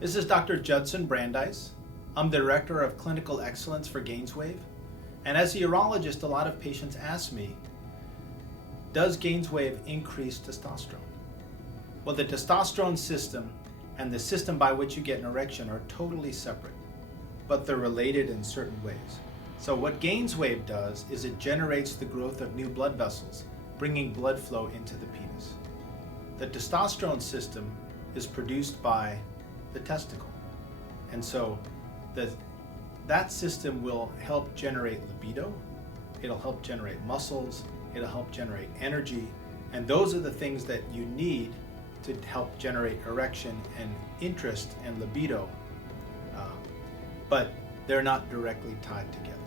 This is Dr. Judson Brandeis. I'm the Director of Clinical Excellence for GAINSWave. And as a urologist, a lot of patients ask me, does GAINSWave increase testosterone? Well, the testosterone system and the system by which you get an erection are totally separate, but they're related in certain ways. So what GAINSWave does is it generates the growth of new blood vessels, bringing blood flow into the penis. The testosterone system is produced by the testicle. And so that system will help generate libido, it'll help generate muscles, it'll help generate energy, and those are the things that you need to help generate erection and interest and libido, but they're not directly tied together.